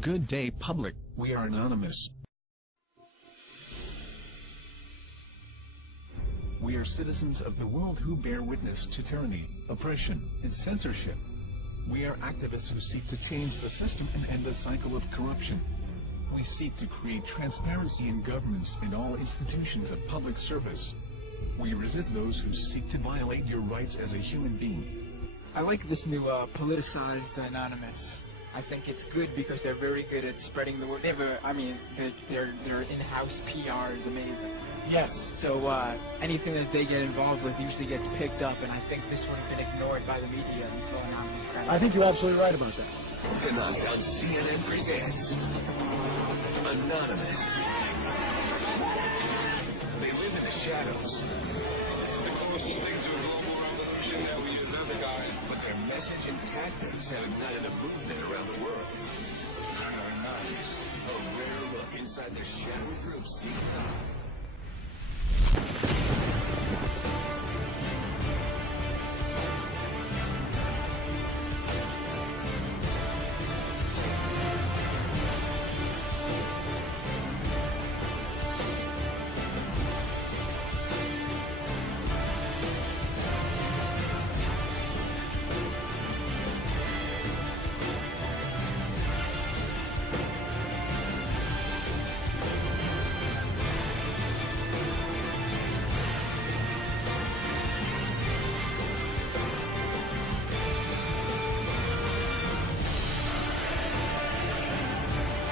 Good day, public. We are anonymous. We are citizens of the world who bear witness to tyranny, oppression, and censorship. We are activists who seek to change the system and end the cycle of corruption. We seek to create transparency in governments and all institutions of public service. We resist those who seek to violate your rights as a human being. I like this new politicized Anonymous. I think it's good because they're very good at spreading the word. They have their in-house PR is amazing. Yes. So anything that they get involved with usually gets picked up, and I think this one has been ignored by the media until Anonymous kind of... I think you're absolutely right about that. Tonight on CNN Presents Anonymous. They live in the shadows. This is the closest thing to a global revolution that we have ever gotten. But their message and tactics have ignited a movement around the world. They are anonymous. A rare look inside the shadowy group seeking out.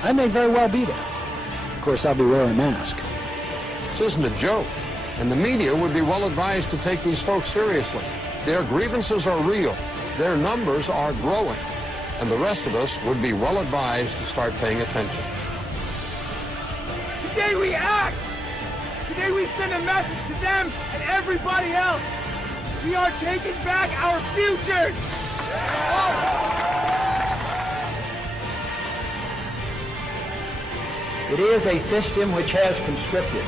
I may very well be there. Of course, I'll be wearing a mask. This isn't a joke, and the media would be well advised to take these folks seriously. Their grievances are real, their numbers are growing, and the rest of us would be well advised to start paying attention. Today we act! Today we send a message to them and everybody else! We are taking back our futures! It is a system which has conscripted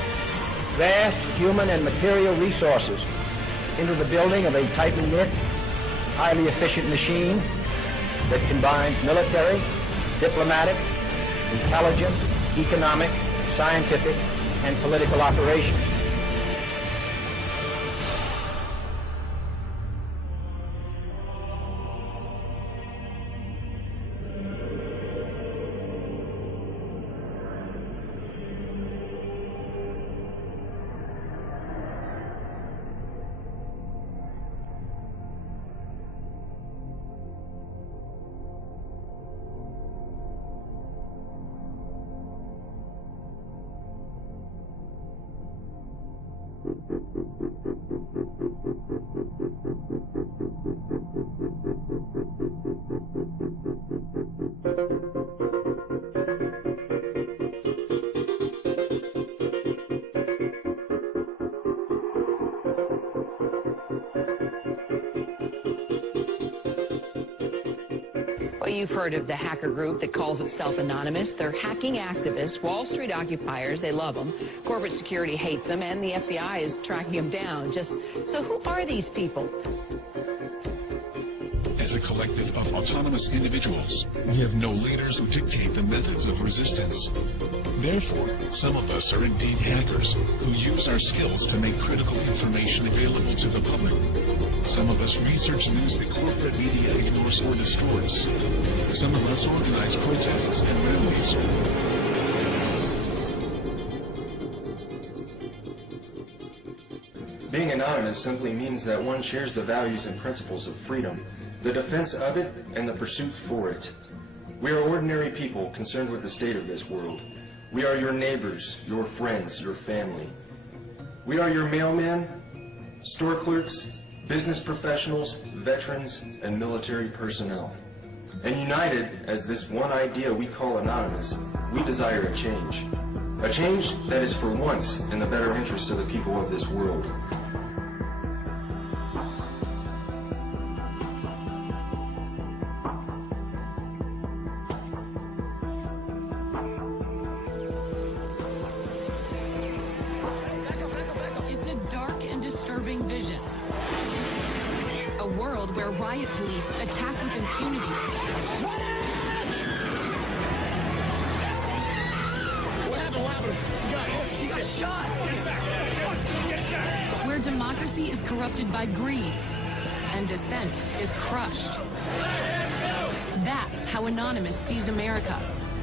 vast human and material resources into the building of a tightly knit, highly efficient machine that combines military, diplomatic, intelligence, economic, scientific, and political operations. Well, you've heard of the hacker group that calls itself Anonymous. They're hacking activists, Wall Street occupiers. They love them. Corporate security hates them, and the FBI is tracking them down. So who are these people? As a collective of autonomous individuals, we have no leaders who dictate the methods of resistance. Therefore, some of us are indeed hackers, who use our skills to make critical information available to the public. Some of us research news that corporate media ignores or destroys. Some of us organize protests and rallies. Being anonymous simply means that one shares the values and principles of freedom, the defense of it, and the pursuit for it. We are ordinary people concerned with the state of this world. We are your neighbors, your friends, your family. We are your mailmen, store clerks, business professionals, veterans, and military personnel. And united as this one idea we call Anonymous, we desire a change. A change that is for once in the better interest of the people of this world. It's a dark and disturbing vision. A world where riot police attack with impunity. Where democracy is corrupted by greed and dissent is crushed. That's how Anonymous sees America.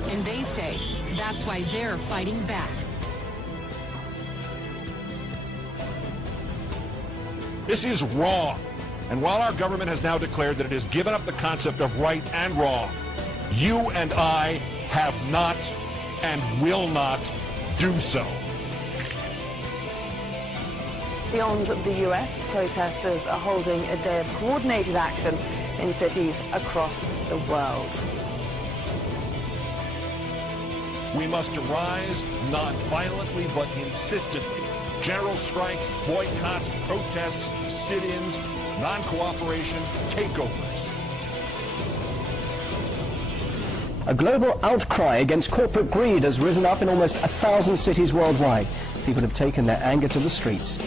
And they say that's why they're fighting back. This is wrong. And while our government has now declared that it has given up the concept of right and wrong, you and I have not and will not do so. Beyond the US, protesters are holding a day of coordinated action in cities across the world. We must arise not violently but insistently. General strikes, boycotts, protests, sit-ins, non-cooperation, takeovers. A global outcry against corporate greed has risen up in almost 1,000 cities worldwide. People have taken their anger to the streets.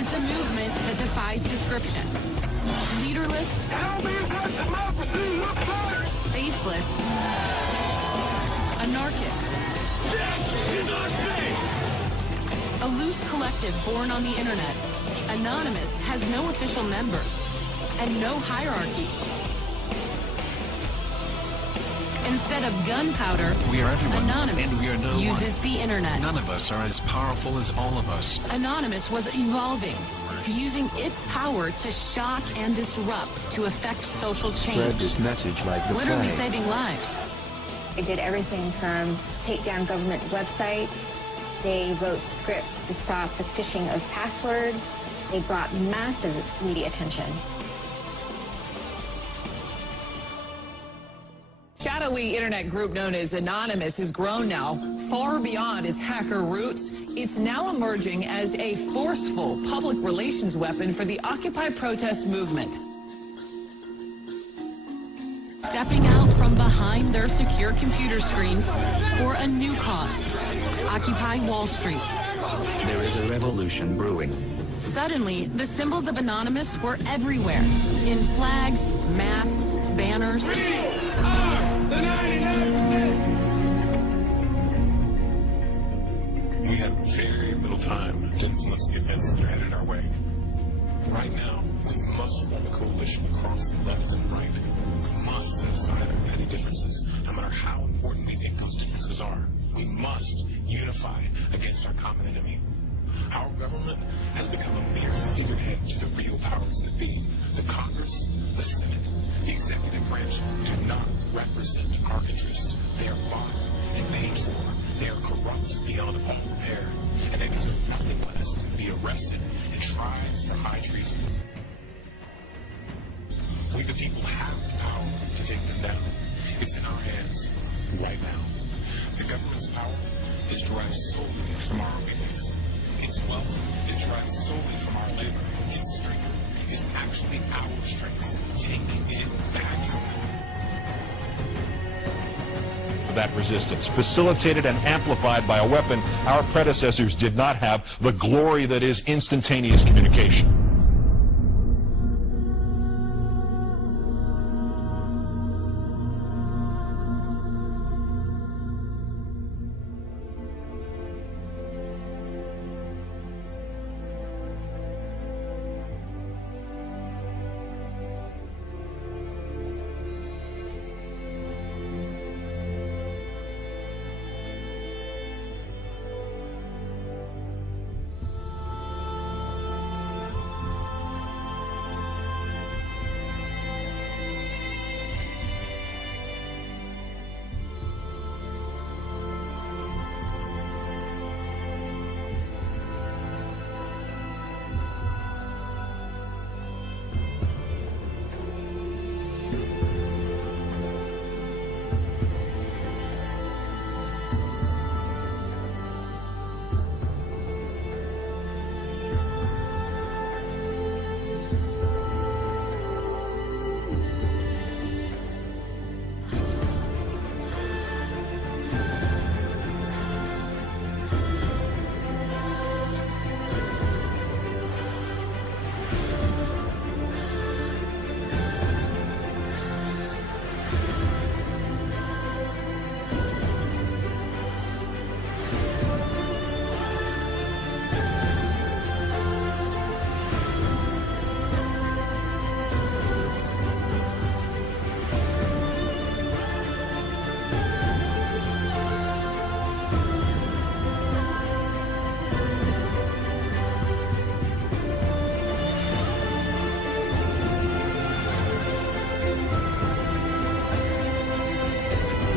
It's a movement that defies description. Leaderless, faceless, anarchic. This is our state! A loose collective born on the internet, Anonymous has no official members and no hierarchy. Instead of gunpowder, We are everyone, Anonymous and we are no uses one. the internet. None of us are as powerful as all of us. Anonymous was evolving, using its power to shock and disrupt to affect social change. Spread this message like the Literally plague. saving lives. They did everything from take down government websites. They wrote scripts to stop the phishing of passwords. They brought massive media attention. Shadowy internet group known as Anonymous has grown now far beyond its hacker roots. It's now emerging as a forceful public relations weapon for the Occupy protest movement. Stepping out from behind their secure computer screens for a new cause, Occupy Wall Street. There is a revolution brewing. Suddenly, the symbols of Anonymous were everywhere, in flags, masks, banners. The 99%! We have very little time to influence the events that are headed our way. Right now, we must form a coalition across the left and right. We must set aside our petty differences, no matter how important we think those differences are. We must unify against our common enemy. Our government has become a mere figurehead to the real powers that be. The Congress, the Senate, the executive branch do not represent our interest. They are bought and paid for. They are corrupt beyond all repair, and they deserve nothing less than to be arrested and tried for high treason. We the people have the power to take them down. It's in our hands right now. The government's power is derived solely from our obedience. Its wealth is derived solely from our labor. Its strength is actually our strength. Take it back from them. That resistance, facilitated and amplified by a weapon our predecessors did not have, the glory that is instantaneous communication.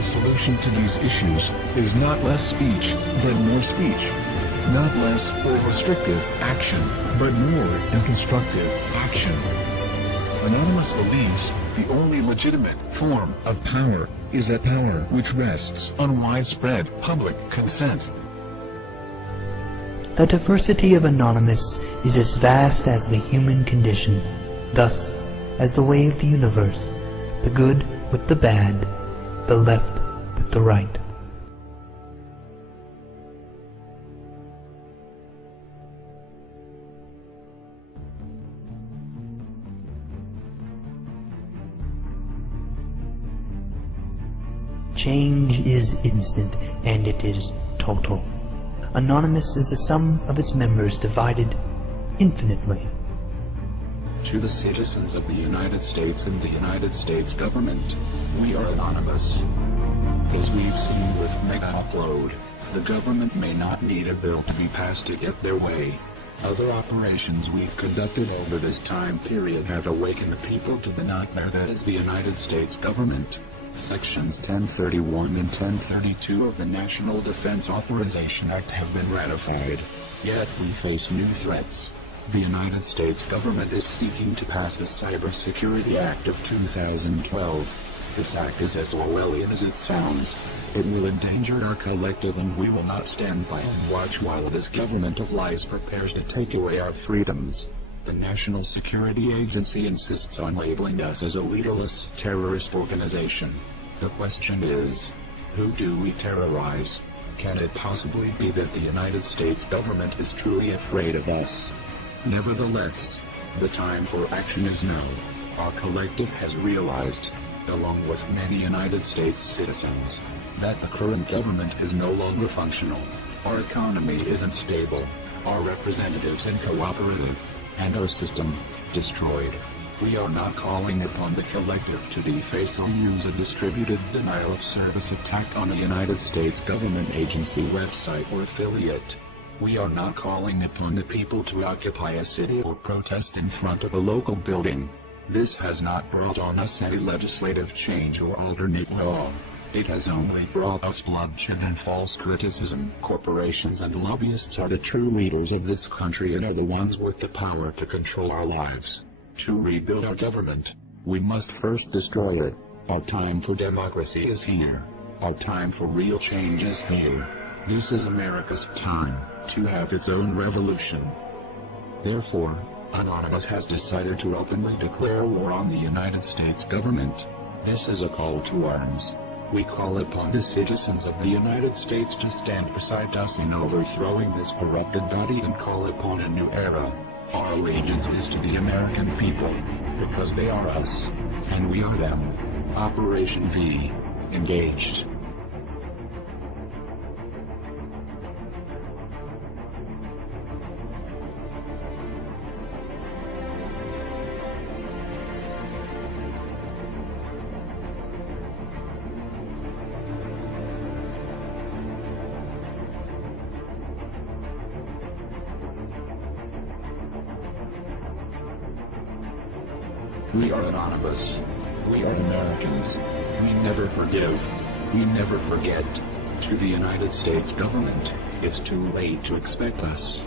The solution to these issues is not less speech, but more speech. Not less or restrictive action, but more and constructive action. Anonymous believes the only legitimate form of power is a power which rests on widespread public consent. The diversity of Anonymous is as vast as the human condition, thus, as the way of the universe, the good with the bad, the left with the right. Change is instant, and it is total. Anonymous is the sum of its members divided infinitely. To the citizens of the United States and the United States government, we are anonymous. As we've seen with Mega Upload, the government may not need a bill to be passed to get their way. Other operations we've conducted over this time period have awakened the people to the nightmare that is the United States government. Sections 1031 and 1032 of the National Defense Authorization Act have been ratified. Yet we face new threats. The United States government is seeking to pass the Cybersecurity Act of 2012. This act is as Orwellian as it sounds. It will endanger our collective, and we will not stand by and watch while this government of lies prepares to take away our freedoms. The National Security Agency insists on labeling us as a leaderless terrorist organization. The question is, who do we terrorize? Can it possibly be that the United States government is truly afraid of us? Nevertheless, the time for action is now. Our collective has realized, along with many United States citizens, that the current government is no longer functional. Our economy isn't stable, our representatives uncooperative, and our system destroyed. We are not calling upon the collective to deface or use a distributed denial of service attack on a United States government agency website or affiliate. We are not calling upon the people to occupy a city or protest in front of a local building. This has not brought on us any legislative change or alternate law. It has only brought us bloodshed and false criticism. Corporations and lobbyists are the true leaders of this country and are the ones with the power to control our lives. To rebuild our government, we must first destroy it. Our time for democracy is here. Our time for real change is here. This is America's time to have its own revolution. Therefore, Anonymous has decided to openly declare war on the United States government. This is a call to arms. We call upon the citizens of the United States to stand beside us in overthrowing this corrupted body and call upon a new era. Our allegiance is to the American people, because they are us, and we are them. Operation V. Engaged. We are anonymous. We are Americans. We never forgive. We never forget. To the United States government, it's too late to expect us.